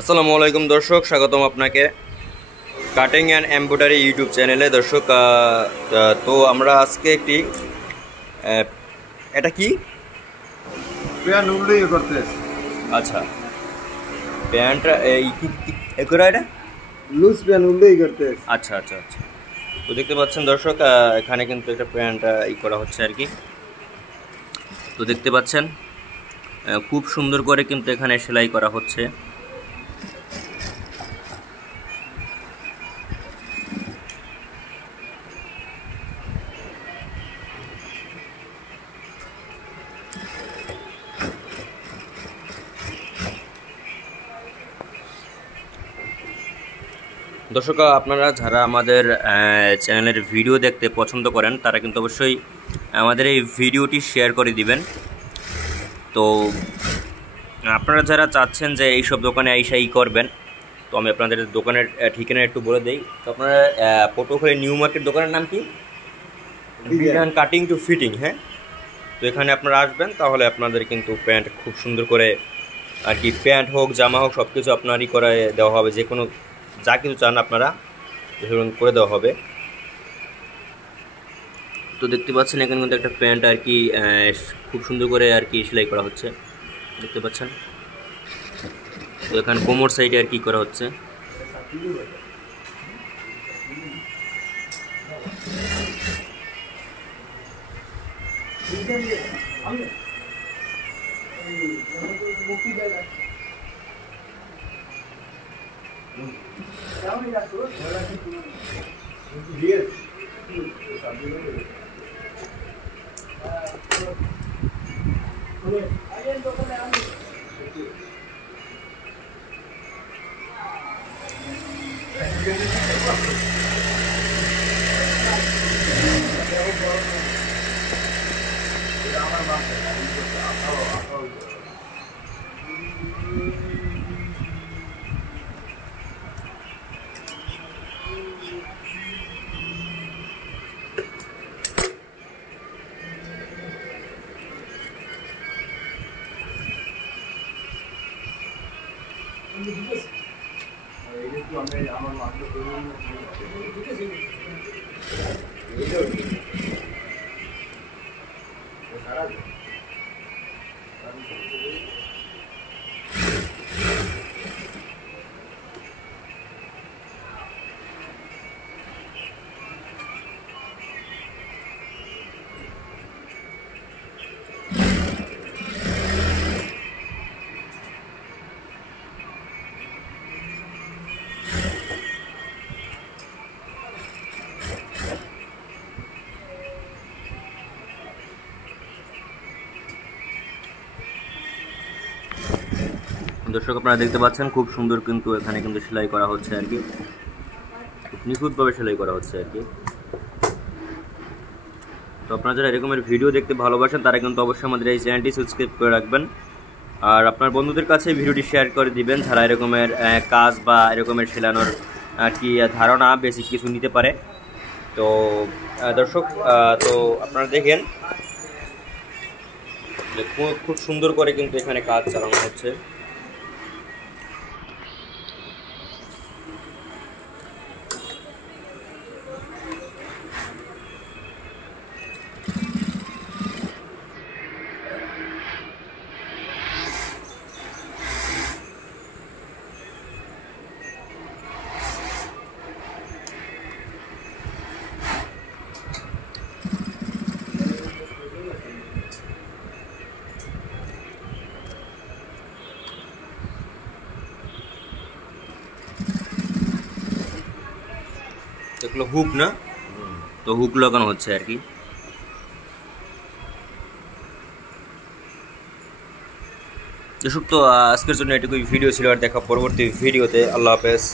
আসসালামু আলাইকুম দর্শক, স্বাগতম আপনাকে কাটিং অ্যান্ড এমব্রয়ডারি ইউটিউব চ্যানেলে। দর্শক, তো আমরা আজকে একটি এটা কি প্যান্ট উল্লেই করতে আচ্ছা প্যান্টটা এই কি করে এটা? লুজ প্যান্ট উল্লেই করতে আচ্ছা আচ্ছা আচ্ছা। তো দেখতে পাচ্ছেন দর্শক, এখানে কিন্তু একটা প্যান্ট করা হচ্ছে আর কি। তো দেখতে পাচ্ছেন খুব সুন্দর করে কিন্তু এখানে সেলাই করা হচ্ছে। দর্শক, আপনারা যারা আমাদের চ্যানেলের ভিডিও দেখতে পছন্দ করেন তারা কিন্তু অবশ্যই আমাদের এই ভিডিওটি শেয়ার করে দিবেন। তো আপনারা যারা চাচ্ছেন যে এইসব দোকানে আইসাই করবেন, তো আমি আপনাদের দোকানের ঠিকানা একটু বলে দিই। তো আপনারা পটুয়াখালী নিউ মার্কেট দোকানের নাম কি? বিধান কাটিং টু ফিটিং। হ্যাঁ, তো এখানে আপনারা আসবেন, তাহলে আপনাদের কিন্তু প্যান্ট খুব সুন্দর করে আর কি, প্যান্ট হোক জামা হোক সব কিছু আপনারই করে দেওয়া হবে। যে কোনো যা কিছু চান আপনারা করে দেওয়া হবে। তো দেখতে পাচ্ছেন এখানে কিন্তু একটা প্যান্ট আর কি খুব সুন্দর করে আর কি সেলাই করা হচ্ছে, দেখতে পাচ্ছেন। তো এখানে কোমর সাইডে আর কি করা হচ্ছে। দর্শক, আপনারা দেখতে পাচ্ছেন খুব সুন্দর কিন্তু এখানে কিন্তু সেলাই করা হচ্ছে আর কি, খুব নিখুঁতভাবে সেলাই করা হচ্ছে আর কি। তো আপনারা যারা এরকমের ভিডিও দেখতে ভালোবাসেন তারা কিন্তু অবশ্যই আমাদের এই চ্যানেলটি সাবস্ক্রাইব করে রাখবেন, আর আপনার বন্ধুদের কাছে ভিডিওটি শেয়ার করে দিবেন যারা এরকমের কাজ বা এরকমের সেলানোর আর কি ধারণা বেসিক কিছু নিতে পারে। তো দর্শক, তো আপনারা দেখেন যে খুব সুন্দর করে কিন্তু এখানে কাজ চালানো হচ্ছে। এগুলো হুক না, তো হুক লাগানো হচ্ছে আর কি। দর্শক, তো আজকের জন্য এটুকুই ভিডিও ছিল, আর দেখা পরবর্তী ভিডিওতে। আল্লাহ হাফেজ।